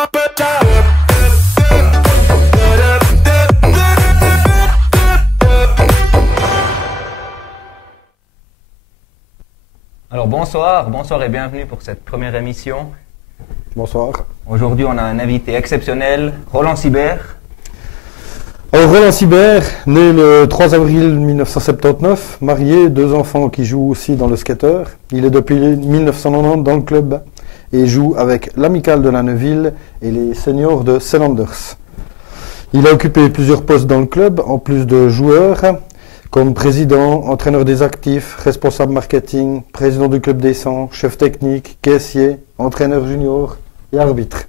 Alors bonsoir et bienvenue pour cette première émission. Bonsoir. Aujourd'hui on a un invité exceptionnel, Roland Sibert. Alors Roland Sibert, né le 3 avril 1979, marié, 2 enfants qui jouent aussi dans le skater. Il est depuis 1990 dans le club et joue avec l'Amicale de la Neuville et les seniors de Sellanders. Il a occupé plusieurs postes dans le club, en plus de joueur, comme président, entraîneur des actifs, responsable marketing, président du club des 100, chef technique, caissier, entraîneur junior et arbitre.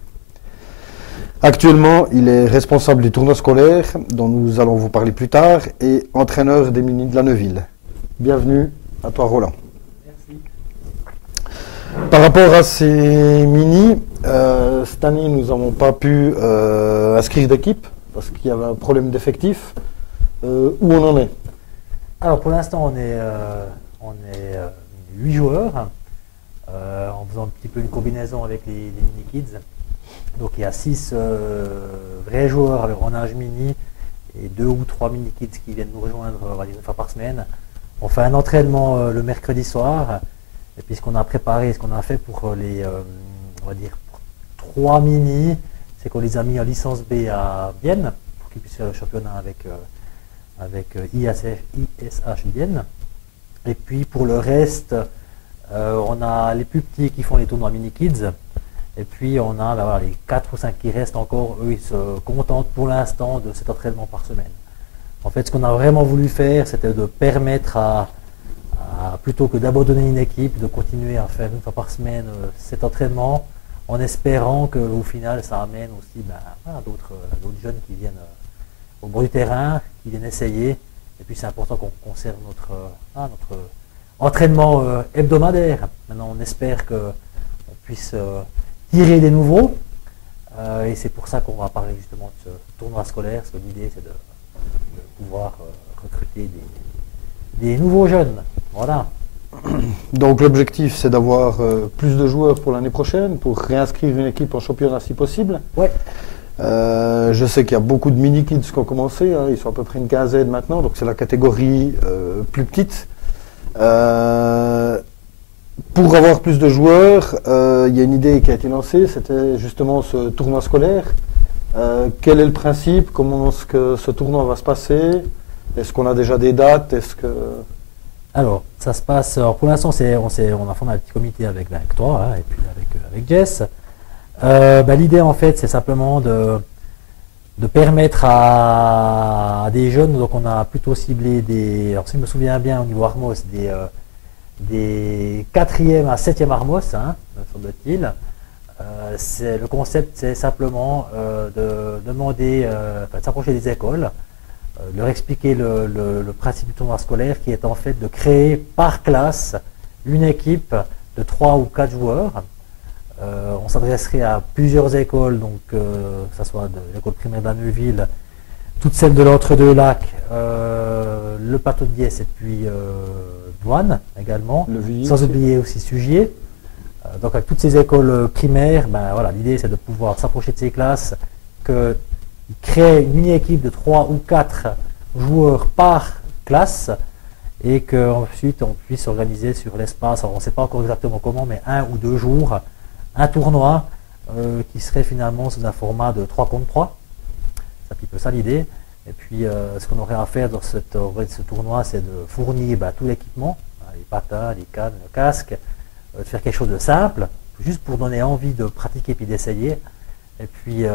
Actuellement, il est responsable du tournoi scolaire, dont nous allons vous parler plus tard, et entraîneur des Mini de la Neuville. Bienvenue à toi, Roland. Merci. Par rapport à ces Mini, cette année, nous n'avons pas pu inscrire d'équipe, parce qu'il y avait un problème d'effectif. Où on en est? Alors pour l'instant, on est 8 joueurs, en faisant un petit peu une combinaison avec les Mini Kids. Donc il y a 6 vrais joueurs en âge mini et 2 ou 3 mini kids qui viennent nous rejoindre, on va dire, une fois par semaine. On fait un entraînement le mercredi soir, et puis ce qu'on a préparé, ce qu'on a fait pour les, on va dire, pour 3 mini, c'est qu'on les a mis en licence B à Vienne, pour qu'ils puissent faire le championnat avec ISH Vienne. Et puis pour le reste, on a les plus petits qui font les tournois mini kids. Et puis on a voilà, les 4 ou 5 qui restent encore, eux ils se contentent pour l'instant de cet entraînement par semaine. En fait, ce qu'on a vraiment voulu faire, c'était de permettre plutôt que d'abandonner une équipe, de continuer à faire une fois par semaine cet entraînement, en espérant qu'au final ça amène aussi voilà, d'autres jeunes qui viennent au bord du terrain, qui viennent essayer. Et puis c'est important qu'on conserve notre entraînement hebdomadaire. Maintenant on espère qu'on puisse tirer des nouveaux, et c'est pour ça qu'on va parler justement de ce tournoi scolaire, parce que l'idée c'est de pouvoir recruter des nouveaux jeunes. Voilà. Donc l'objectif c'est d'avoir plus de joueurs pour l'année prochaine, pour réinscrire une équipe en championnat si possible. Ouais. Je sais qu'il y a beaucoup de mini kids qui ont commencé, hein, ils sont à peu près une quinzaine maintenant, donc c'est la catégorie plus petite. Pour avoir plus de joueurs, il y a une idée qui a été lancée, c'était justement ce tournoi scolaire. Quel est le principe? Comment est-ce que ce tournoi va se passer? Est-ce qu'on a déjà des dates? Alors, ça se passe, alors pour l'instant, on a formé un petit comité avec toi hein, et puis avec Jess. L'idée en fait, c'est simplement de permettre à des jeunes, donc on a plutôt ciblé alors si je me souviens bien au niveau Armos, des 4e à 7e Armos, hein, me semble-t-il. Le concept, c'est simplement de demander, de s'approcher des écoles, leur expliquer le principe du tournoi scolaire, qui est en fait de créer par classe une équipe de 3 ou 4 joueurs. On s'adresserait à plusieurs écoles, donc que ce soit de l'école primaire de la Neuville, toutes celles de l'Entre-deux-Lacs, le plateau de Diès et puis Douane également, sans oublier aussi Sugier. Donc avec toutes ces écoles primaires, voilà, l'idée c'est de pouvoir s'approcher de ces classes, qu'ils créent une mini-équipe de 3 ou 4 joueurs par classe, et qu'ensuite on puisse organiser sur l'espace, on ne sait pas encore exactement comment, mais 1 ou 2 jours, un tournoi qui serait finalement sous un format de 3 contre 3. C'est un petit peu ça l'idée. Et puis ce qu'on aurait à faire dans ce tournoi, c'est de fournir tout l'équipement, les patins, les cannes, le casque, de faire quelque chose de simple, juste pour donner envie de pratiquer puis d'essayer. Et puis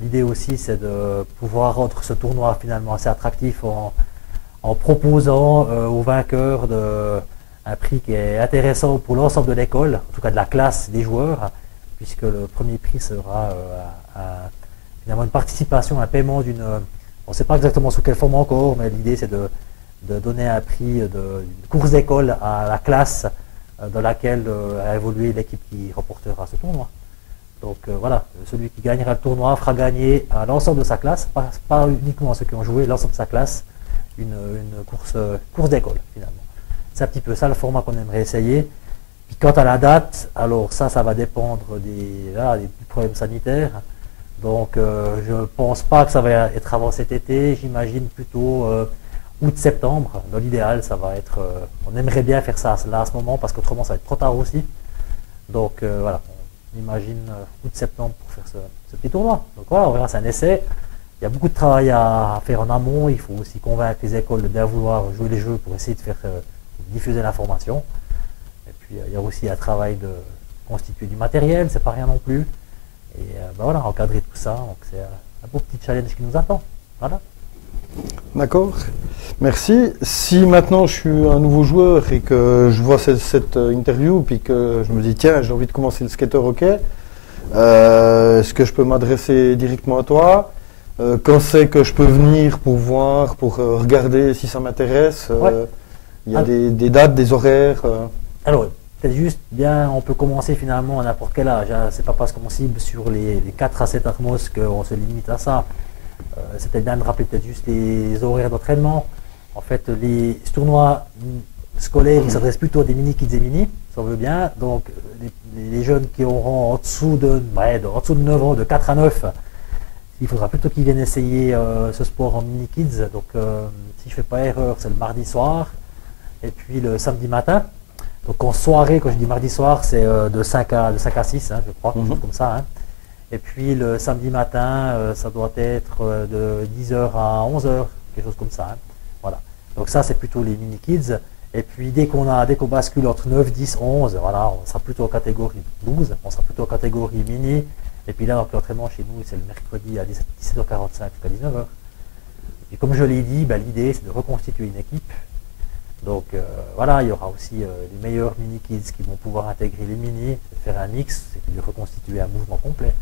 l'idée aussi, c'est de pouvoir rendre ce tournoi finalement assez attractif en proposant aux vainqueurs un prix qui est intéressant pour l'ensemble de l'école, en tout cas de la classe des joueurs, puisque le premier prix sera finalement une participation, un paiement d'une... On ne sait pas exactement sous quelle forme encore, mais l'idée c'est de donner un prix d'une course d'école à la classe dans laquelle a évolué l'équipe qui remportera ce tournoi. Donc voilà, celui qui gagnera le tournoi fera gagner à l'ensemble de sa classe, pas uniquement à ceux qui ont joué, l'ensemble de sa classe, une course d'école finalement. C'est un petit peu ça le format qu'on aimerait essayer. Puis quant à la date, alors ça va dépendre des problèmes sanitaires. Donc je ne pense pas que ça va être avant cet été, j'imagine plutôt août-septembre. Dans l'idéal, ça va être. On aimerait bien faire ça là à ce moment parce qu'autrement ça va être trop tard aussi. Donc voilà, on imagine août-septembre pour faire ce petit tournoi. Donc voilà, on verra, c'est un essai. Il y a beaucoup de travail à faire en amont. Il faut aussi convaincre les écoles de bien vouloir jouer les jeux pour essayer de faire diffuser l'information. Et puis il y a aussi un travail de constituer du matériel, c'est pas rien non plus. Et voilà, encadrer tout ça. Donc c'est un beau petit challenge qui nous attend. Voilà. D'accord, merci. Si maintenant je suis un nouveau joueur et que je vois cette interview puis que je me dis tiens j'ai envie de commencer le skater hockey, est-ce que je peux m'adresser directement à toi? Quand c'est que je peux venir pour voir, pour regarder si ça m'intéresse? Ouais. Il y a des dates, des horaires Alors, peut-être juste bien, on peut commencer finalement à n'importe quel âge. Hein. C'est pas parce qu'on cible sur les 4 à 7 Atmos qu'on se limite à ça. C'est peut-être bien de rappeler peut-être juste les horaires d'entraînement. En fait, les tournois scolaires, ils s'adressent plutôt à des mini-kids et mini, si on veut bien. Donc, les jeunes qui auront en dessous de 9 ans, de 4 à 9, il faudra plutôt qu'ils viennent essayer ce sport en mini-kids. Donc, si je ne fais pas erreur, c'est le mardi soir et puis le samedi matin. Donc, en soirée, quand je dis mardi soir, c'est de 5 à 6, hein, je crois, quelque chose comme ça. Hein. Et puis le samedi matin, ça doit être de 10h à 11h, quelque chose comme ça. Hein. Voilà. Donc ça, c'est plutôt les mini-kids. Et puis dès qu'on bascule entre 9, 10, 11, voilà, on sera plutôt en catégorie 12, on sera plutôt en catégorie mini. Et puis là, donc, l'entraînement chez nous, c'est le mercredi à 17h45 jusqu'à 19h. Et comme je l'ai dit, l'idée, c'est de reconstituer une équipe. Donc voilà, il y aura aussi les meilleurs mini-kids qui vont pouvoir intégrer les mini, faire un mix et puis reconstituer un mouvement complet.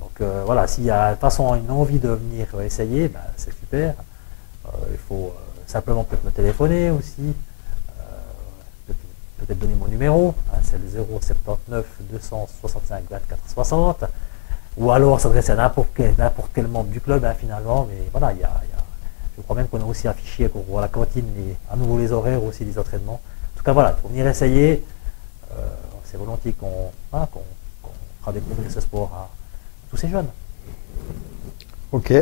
Donc voilà, s'il y a de toute façon une envie de venir essayer, c'est super. Il faut simplement peut-être me téléphoner aussi, peut-être donner mon numéro, hein, c'est le 079 265 24 60, ou alors s'adresser à n'importe quel membre du club hein, finalement, mais voilà, je crois même qu'on a aussi affiché pour la cantine à nouveau les horaires aussi des entraînements. En tout cas voilà, pour venir essayer, c'est volontiers qu'on fera découvrir ce sport à tous ces jeunes. Ok.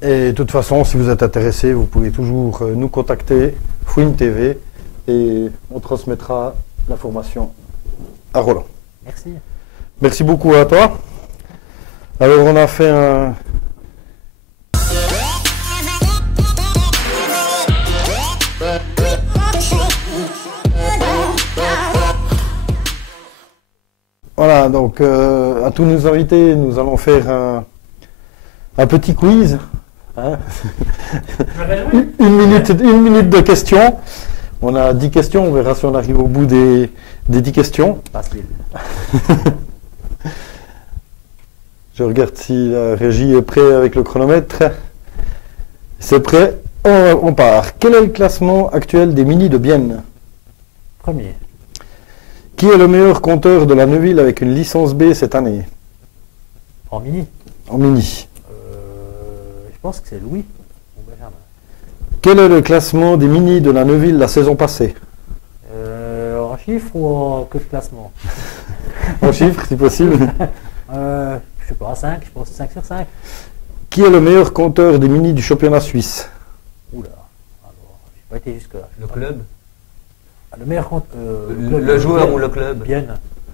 Et de toute façon, si vous êtes intéressé, vous pouvez toujours nous contacter, Fouine TV, et on transmettra l'information à Roland. Merci. Merci beaucoup à toi. Alors on a fait un... Voilà, donc à tous nos invités, nous allons faire un petit quiz. Hein. une minute de questions. On a 10 questions, on verra si on arrive au bout des 10 questions. Facile. Je regarde si la régie est prête avec le chronomètre. C'est prêt, on part. Quel est le classement actuel des mini de Bienne? Premier. Qui est le meilleur compteur de la Neuville avec une licence B cette année? En mini? En mini. Je pense que c'est Louis ou Benjamin. Quel est le classement des mini de la Neuville la saison passée? En chiffres ou en que de classement? En chiffres, si possible. Je sais pas, 5, je pense 5 sur 5. Qui est le meilleur compteur des mini du championnat suisse? Oula, alors, j'ai pas été jusque-là. Le club? Le meilleur compte. Le joueur ou le club? Bien.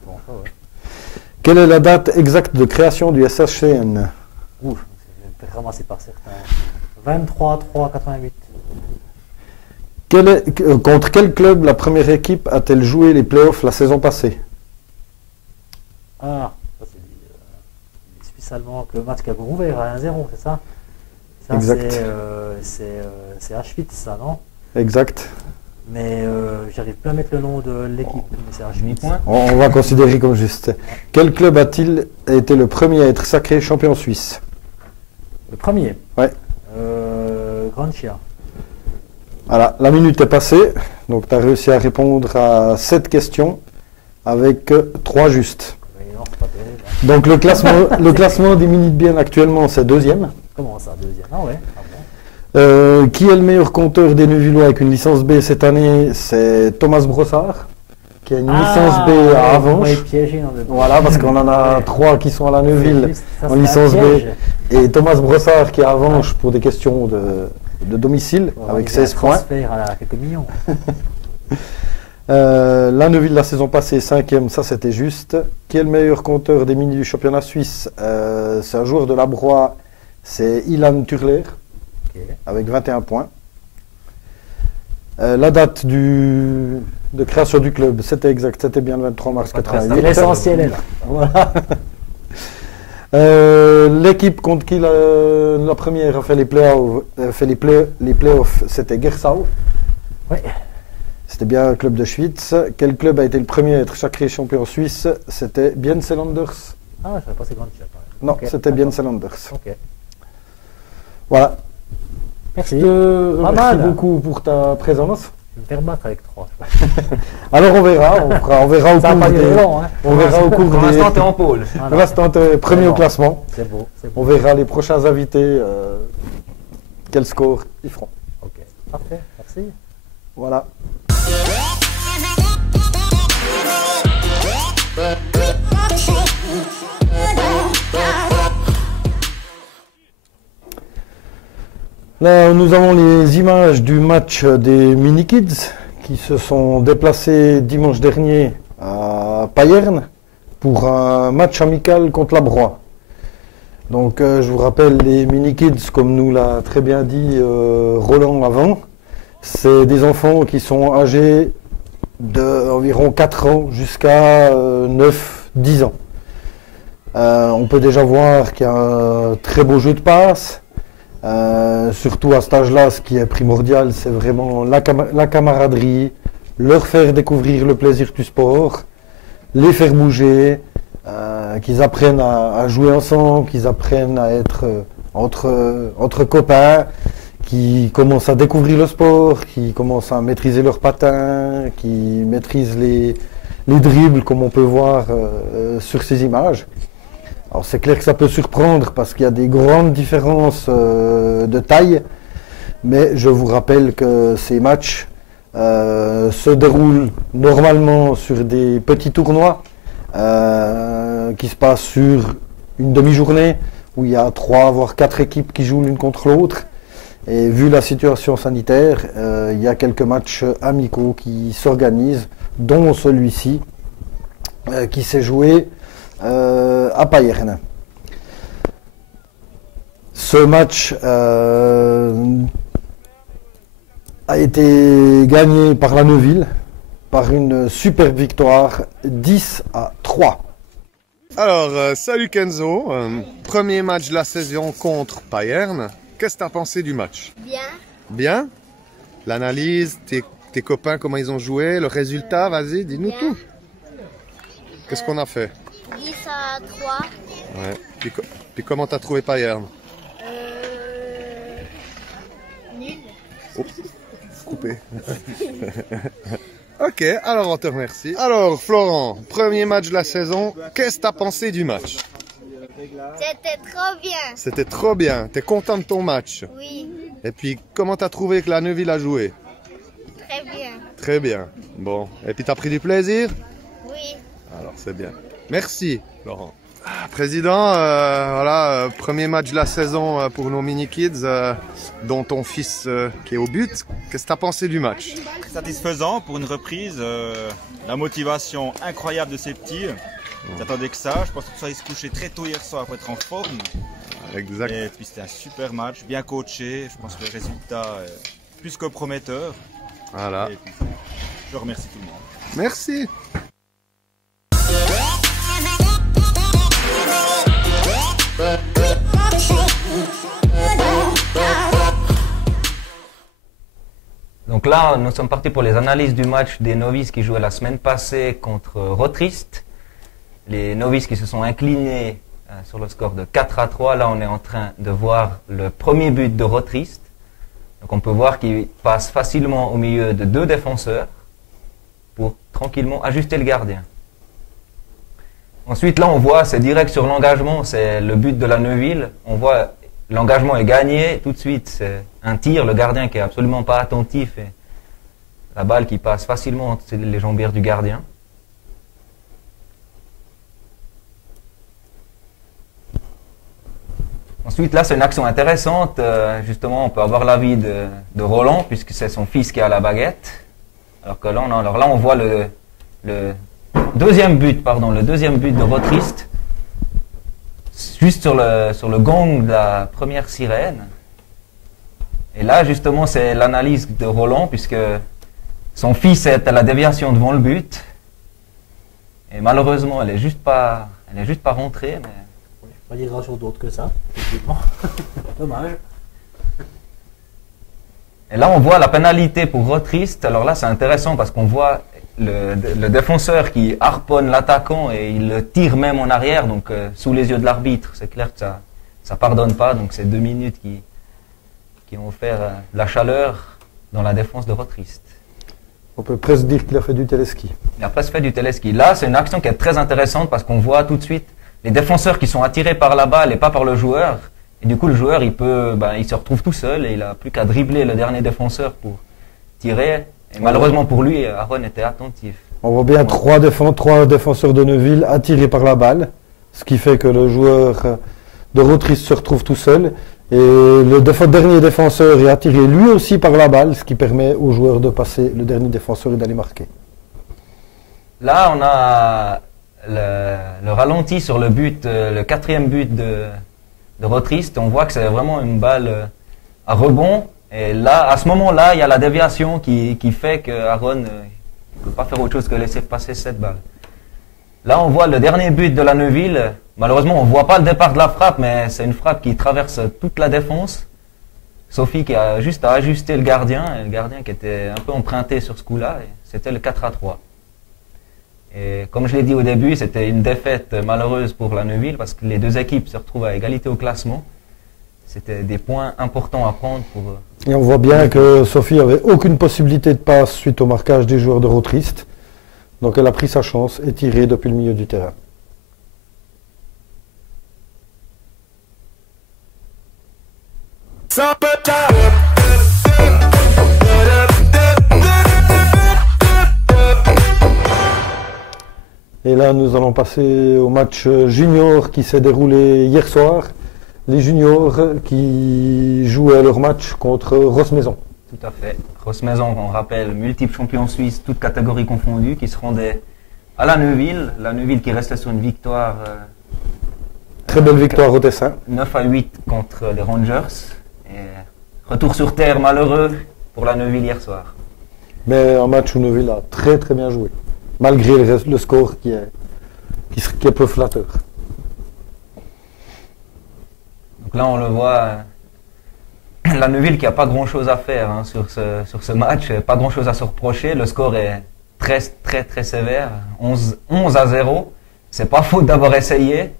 Bon, ça, ouais. Quelle est la date exacte de création du SHCN? Ouh, je vais ramasser par certains. 23-3-88. Contre quel club la première équipe a-t-elle joué les playoffs la saison passée? Ah, ça c'est les Suisses allemands, le match qui a ouvert à 1-0, c'est ça? Ça exact. C'est Auschwitz, ça, non? Exact. Mais j'arrive plus à mettre le nom de l'équipe, mais c'est Auschwitz. On va considérer comme juste. Quel club a-t-il été le premier à être sacré champion suisse? Le premier? Ouais. Grand Chia. Voilà, la minute est passée, donc tu as réussi à répondre à 7 questions avec 3 justes. Oui, non, c'est pas terrible. Hein. Donc le classement des mini de Bienne actuellement c'est deuxième. Comment ça, deuxième? Ah ouais, ah bon. Qui est le meilleur compteur des Neuvillois avec une licence B cette année? C'est Thomas Brossard. qui a une licence B à Avanches. Vous piégé dans le... Voilà, parce qu'on en a 3 qui sont à la Neuville Ça, en c'est licence un B. piège. Et Thomas Brossard qui est à Avanches pour des questions de domicile, On va avec arriver à 16 points. transfert à quelques millions. La Neuville la saison passée, 5e, ça c'était juste. Qui est le meilleur compteur des mini du championnat suisse? C'est un joueur de la Broye, c'est Ilan Turler, Ok. avec 21 points. La date de création du club, c'était exact, c'était bien le 23 mars C'est 88. l'essentiel est là. Voilà. L'équipe contre qui la première a fait les playoffs, c'était Gersau. Ouais. C'était bien un club de Schwyz. Quel club a été le premier à être sacré champion suisse? C'était Bienselanders. Ah, je ne savais pas ces grandes choses. Non, Ok, c'était d'accord. Bienselanders. Ok. Voilà. Merci. Je Pas remercie mal. beaucoup pour ta présence. Je vais me faire battre avec 3. Alors on verra au Ça va cours pas durer des, long, hein. on verra au cours Pour des. l'instant, tu es en pôle. Pour l'instant, t'es premier C'est au bon. classement. C'est beau, c'est On beau. verra les prochains invités quel score ils feront. Ok, parfait, merci. Voilà. Là, nous avons les images du match des Mini-Kids qui se sont déplacés dimanche dernier à Payerne pour un match amical contre la Broye. Donc, je vous rappelle, les Mini-Kids, comme nous l'a très bien dit Roland avant, c'est des enfants qui sont âgés d'environ 4 ans jusqu'à 9-10 ans. On peut déjà voir qu'il y a un très beau jeu de passe. Surtout à cet âge-là, ce qui est primordial, c'est vraiment la camaraderie, leur faire découvrir le plaisir du sport, les faire bouger, qu'ils apprennent à jouer ensemble, qu'ils apprennent à être entre copains, qui commencent à découvrir le sport, qui commencent à maîtriser leurs patins, qui maîtrisent les dribbles comme on peut voir sur ces images. Alors c'est clair que ça peut surprendre parce qu'il y a des grandes différences de taille, mais je vous rappelle que ces matchs se déroulent normalement sur des petits tournois qui se passent sur une demi-journée où il y a 3 voire 4 équipes qui jouent l'une contre l'autre. Et vu la situation sanitaire, il y a quelques matchs amicaux qui s'organisent, dont celui-ci qui s'est joué à Payerne. Ce match a été gagné par la Neuville par une superbe victoire 10-3. Alors, salut Kenzo. Premier match de la saison contre Payerne. Qu'est-ce que tu as pensé du match? Bien, Bien? L'analyse, tes copains, comment ils ont joué, le résultat, vas-y, dis-nous Bien. tout. Qu'est-ce qu'on a fait? 10-3. Ouais. Puis comment tu as trouvé Payerne? Nul. Coupé. Ok, alors on te remercie. Alors Florent, premier match de la saison, qu'est-ce que tu as pensé du match? C'était trop bien. C'était trop bien, t'es content de ton match. Oui, Et puis comment tu as trouvé que la Neuville a joué? très bien. Très bien. Bon, et puis tu as pris du plaisir? Oui, Alors c'est bien. Merci Laurent. Président, voilà, premier match de la saison pour nos mini-kids, dont ton fils qui est au but. Qu'est-ce que tu as pensé du match? Satisfaisant pour une reprise, la motivation incroyable de ces petits. J'attendais que ça, je pense que ça allait se coucher très tôt hier soir pour être en forme. Exact. Et puis c'était un super match, bien coaché, je pense que le résultat est plus que prometteur. Voilà. Et puis, je remercie tout le monde. Merci. Donc là, nous sommes partis pour les analyses du match des novices qui jouaient la semaine passée contre Rotrist. Les novices qui se sont inclinés sur le score de 4-3. Là, on est en train de voir le premier but de Rotrist. Donc on peut voir qu'il passe facilement au milieu de 2 défenseurs pour tranquillement ajuster le gardien. Ensuite, là, on voit, c'est direct sur l'engagement, c'est le but de la Neuville. On voit, l'engagement est gagné, tout de suite, c'est un tir, le gardien qui est absolument pas attentif et la balle qui passe facilement entre les jambières du gardien. Ensuite, là, c'est une action intéressante. Justement, on peut avoir l'avis de Roland, puisque c'est son fils qui a la baguette. Alors que là, alors là, on voit le deuxième but de Rotrist, juste sur le gong de la première sirène. Et là, justement, c'est l'analyse de Roland, puisque son fils est à la déviation devant le but. Et malheureusement, elle est juste pas rentrée. Mais... Je ne peux pas dire grand-chose d'autre que ça, effectivement. Dommage. Et là, on voit la pénalité pour Rotrist. Alors là, c'est intéressant parce qu'on voit le défenseur qui harponne l'attaquant et il le tire même en arrière, donc sous les yeux de l'arbitre. C'est clair que ça pardonne pas. Donc c'est 2 minutes qui ont offert de la chaleur dans la défense de Rotrist. On peut presque dire qu'il a fait du téléski. Il a presque fait du téléski. Là, c'est une action qui est très intéressante parce qu'on voit tout de suite les défenseurs qui sont attirés par la balle et pas par le joueur. Et du coup, le joueur, il se retrouve tout seul et il a plus qu'à dribbler le dernier défenseur pour tirer. Et malheureusement pour lui, Aaron était attentif. On voit bien trois défenseurs de Neuville attirés par la balle, ce qui fait que le joueur de Rotrist se retrouve tout seul. Et le dernier défenseur est attiré lui aussi par la balle, ce qui permet au joueur de passer le dernier défenseur et d'aller marquer. Là, on a le ralenti sur le but, le 4e but de Rotrist. On voit que c'est vraiment une balle à rebond. Et là, à ce moment-là, il y a la déviation qui fait que Aaron ne peut pas faire autre chose que laisser passer cette balle. Là, on voit le dernier but de la Neuville. Malheureusement, on ne voit pas le départ de la frappe, mais c'est une frappe qui traverse toute la défense. Sophie qui a juste à ajuster le gardien, et le gardien qui était un peu emprunté sur ce coup-là. C'était le 4-3. Et comme je l'ai dit au début, c'était une défaite malheureuse pour la Neuville parce que les deux équipes se retrouvent à égalité au classement. C'était des points importants à prendre pour... Et on voit bien que Sophie avait aucune possibilité de passe suite au marquage des joueurs de Rotrist. Donc elle a pris sa chance et tiré depuis le milieu du terrain. Et là, nous allons passer au match junior qui s'est déroulé hier soir. Les juniors qui jouaient leur match contre Rossmaison. Tout à fait. Rossmaison, on rappelle, multiple champion suisse, toutes catégories confondues, qui se rendait à la Neuville. La Neuville qui restait sur une victoire. Très belle victoire au Tessin. 9-8 contre les Rangers. Et retour sur terre malheureux pour la Neuville hier soir. Mais un match où Neuville a très très bien joué. Malgré le score qui est peu flatteur. Donc là, on le voit. La Neuville qui n'a pas grand chose à faire sur ce match, pas grand chose à se reprocher. Le score est très très très sévère, 11-0. C'est pas faute d'avoir essayé.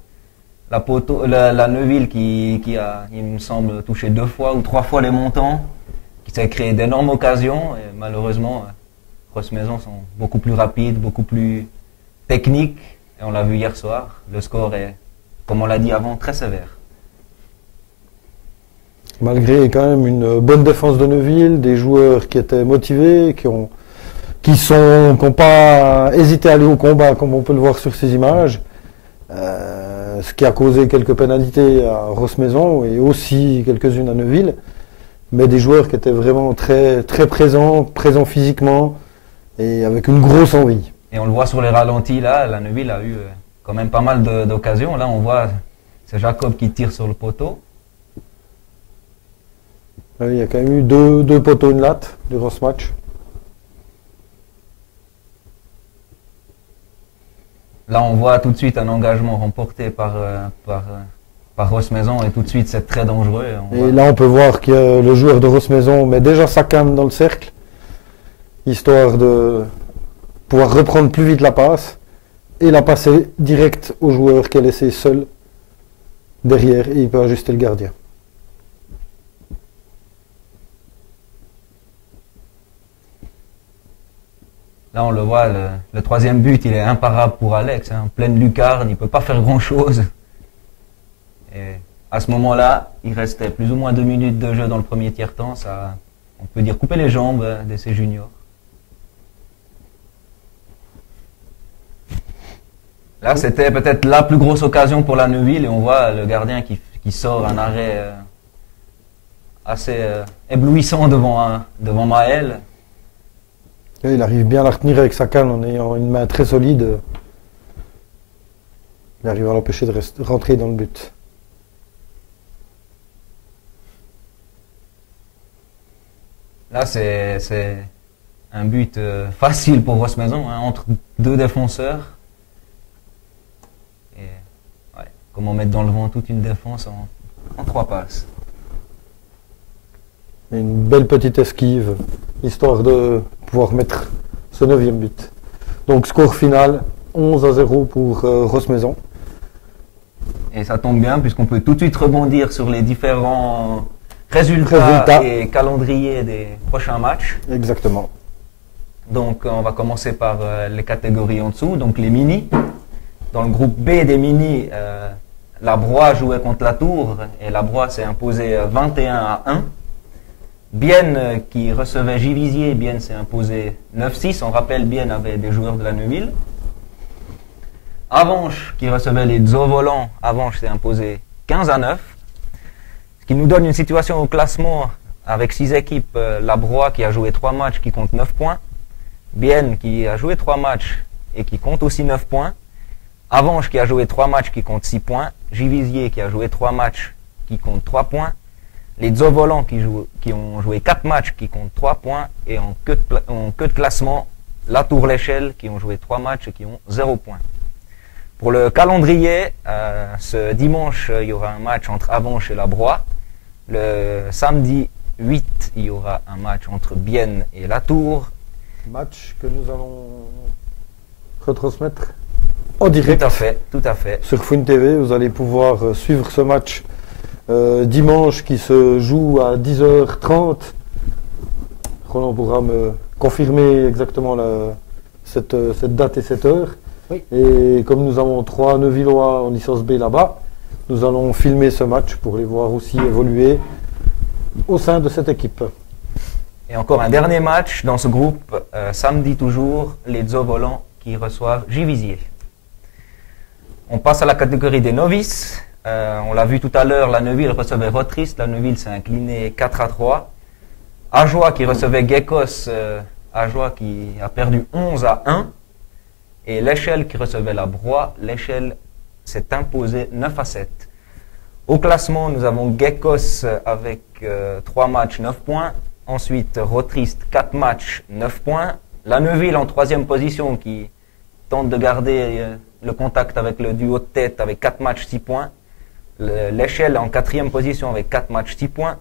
La Neuville qui a, il me semble, touché 2 fois ou 3 fois les montants, qui s'est créé d'énormes occasions. Et malheureusement, Rossmaison sont beaucoup plus rapides, beaucoup plus techniques. Et on l'a vu hier soir. Le score est, comme on l'a dit avant, très sévère. Malgré quand même une bonne défense de Neuville, des joueurs qui étaient motivés, qui n'ont pas hésité à aller au combat, comme on peut le voir sur ces images, ce qui a causé quelques pénalités à Rossmaison et aussi quelques-unes à Neuville, mais des joueurs qui étaient vraiment très, très présents physiquement et avec une grosse envie. Et on le voit sur les ralentis là, la Neuville a eu quand même pas mal d'occasions. Là on voit, c'est Jacob qui tire sur le poteau. Il y a quand même eu deux poteaux, une latte durant ce match. Là, on voit tout de suite un engagement remporté par Rossmaison et tout de suite, c'est très dangereux. Là, on peut voir que le joueur de Rossmaison met déjà sa canne dans le cercle, histoire de pouvoir reprendre plus vite la passe et la passer direct au joueur qui est laissé seul derrière et il peut ajuster le gardien. Là, on le voit, le 3e but, il est imparable pour Alex, en pleine lucarne, il ne peut pas faire grand-chose. Et à ce moment-là, il restait plus ou moins 2 minutes de jeu dans le premier tiers-temps, ça, on peut dire couper les jambes de ces juniors. Là, c'était peut-être la plus grosse occasion pour la Neuville, et on voit le gardien qui qui sort un arrêt assez éblouissant devant Maël. Et il arrive bien à la retenir avec sa canne en ayant une main très solide. Il arrive à l'empêcher de rentrer dans le but. Là, c'est un but facile pour Rosmaison, hein, entre deux défenseurs. Et ouais, comment mettre dans le vent toute une défense en 3 passes. Et une belle petite esquive, histoire de pouvoir mettre ce 9e but. Donc score final, 11-0 pour Rosmaison. Et ça tombe bien puisqu'on peut tout de suite rebondir sur les différents résultats et calendriers des prochains matchs. Exactement. Donc on va commencer par les catégories en dessous, donc les mini. Dans le groupe B des mini, la Broye jouait contre la Tour et la Broye s'est imposée 21-1. Bienne qui recevait Givisiez, Bienne s'est imposé 9-6. On rappelle, Bienne avait des joueurs de la Neuville. Avanches qui recevait les Zovolans, Avanches s'est imposé 15-9. Ce qui nous donne une situation au classement avec 6 équipes. La Broye qui a joué 3 matchs qui compte 9 points. Bienne qui a joué 3 matchs et qui compte aussi 9 points. Avanches qui a joué 3 matchs qui compte 6 points. Givisiez qui a joué 3 matchs qui compte 3 points. Les Zovolans qui ont joué 4 matchs qui comptent 3 points. Et en queue de classement, la Tour-l'Échelle qui ont joué 3 matchs et qui ont 0 points. Pour le calendrier, ce dimanche, il y aura un match entre Avanches et la Broye. Le samedi 8, il y aura un match entre Bienne et la Tour. Match que nous allons retransmettre en direct. Tout à fait. Sur Fouine TV, vous allez pouvoir suivre ce match dimanche qui se joue à 10h30. Roland pourra me confirmer exactement cette date et cette heure. Oui. Et comme nous avons 3 Neuvillois en licence B là-bas, nous allons filmer ce match pour les voir aussi évoluer au sein de cette équipe. Et encore un dernier match dans ce groupe, samedi toujours, les Zovolans qui reçoivent Givisiez. On passe à la catégorie des novices. On l'a vu tout à l'heure, la Neuville recevait Rotrist, la Neuville s'est inclinée 4-3. Ajoie qui recevait Geckos, Ajoie qui a perdu 11-1. Et l'Échelle qui recevait la Broye, l'Échelle s'est imposée 9-7. Au classement, nous avons Geckos avec 3 matchs, 9 points. Ensuite, Rotrist, 4 matchs, 9 points. La Neuville en 3e position qui tente de garder le contact avec le duo de tête avec 4 matchs, 6 points. L'Échelle en 4e position avec 4 matchs, 6 points.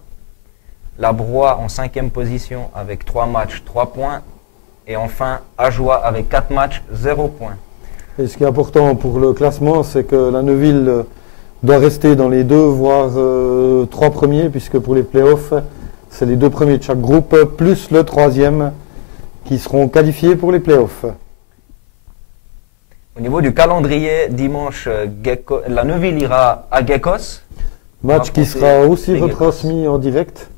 La Broye en 5e position avec 3 matchs, 3 points. Et enfin, Ajoie avec 4 matchs, 0 points. Et ce qui est important pour le classement, c'est que la Neuville doit rester dans les 2 voire 3 premiers, puisque pour les playoffs, c'est les 2 premiers de chaque groupe, plus le 3e qui seront qualifiés pour les playoffs. Au niveau du calendrier, dimanche, la Neuville ira à Geckos. Match qui sera aussi retransmis en direct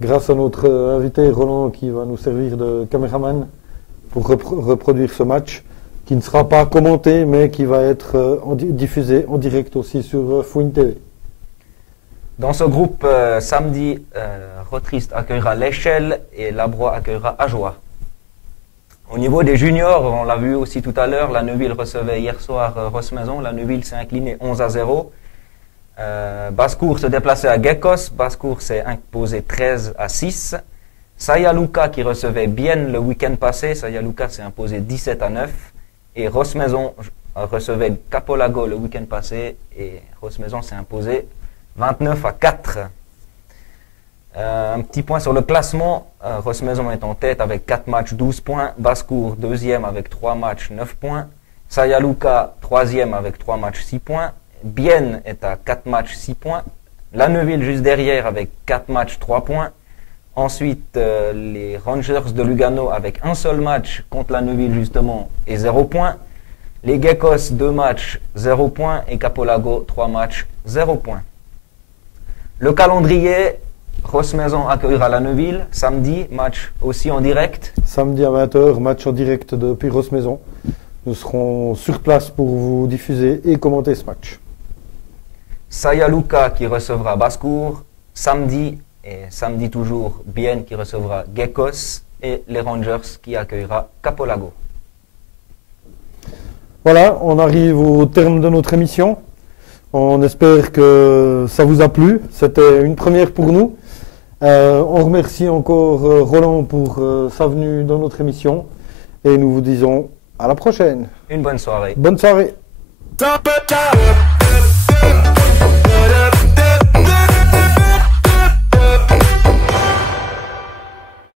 grâce à notre invité Roland qui va nous servir de caméraman pour reproduire ce match qui ne sera pas commenté mais qui va être diffusé en direct aussi sur Fouine TV. Dans ce groupe, samedi, Rotrist accueillera l'Échelle et la Broye accueillera Ajoie. Au niveau des juniors, on l'a vu aussi tout à l'heure, la Neuville recevait hier soir Rosmaison, la Neuville s'est inclinée 11-0. Basse-Cour se déplaçait à Geckos, Basse-Cour s'est imposée 13-6. Sayaluka qui recevait Bienne le week-end passé, Sayaluka s'est imposé 17-9. Et Rosmaison recevait Capolago le week-end passé et Rosmaison s'est imposé 29-4. Un petit point sur le classement, Rosmaison est en tête avec 4 matchs, 12 points. Basse-Cour 2e avec 3 matchs, 9 points. Sayaluka 3e avec 3 matchs, 6 points. Bienne est à 4 matchs, 6 points. La Neuville juste derrière avec 4 matchs, 3 points. Ensuite, les Rangers de Lugano avec un seul match contre la Neuville justement et 0 points. Les Geckos 2 matchs, 0 points. Et Capolago 3 matchs, 0 points. Le calendrier, Rosmaison accueillera la Neuville samedi, match aussi en direct. Samedi à 20h, match en direct depuis Rosmaison. Nous serons sur place pour vous diffuser et commenter ce match. Saya Luka qui recevra Basse-Cour samedi, et samedi toujours Bienne qui recevra Geckos et les Rangers qui accueillera Capolago. Voilà, on arrive au terme de notre émission. On espère que ça vous a plu. C'était une première pour nous. On remercie encore Roland pour sa venue dans notre émission. Et nous vous disons à la prochaine. Une bonne soirée. Bonne soirée. Top it up.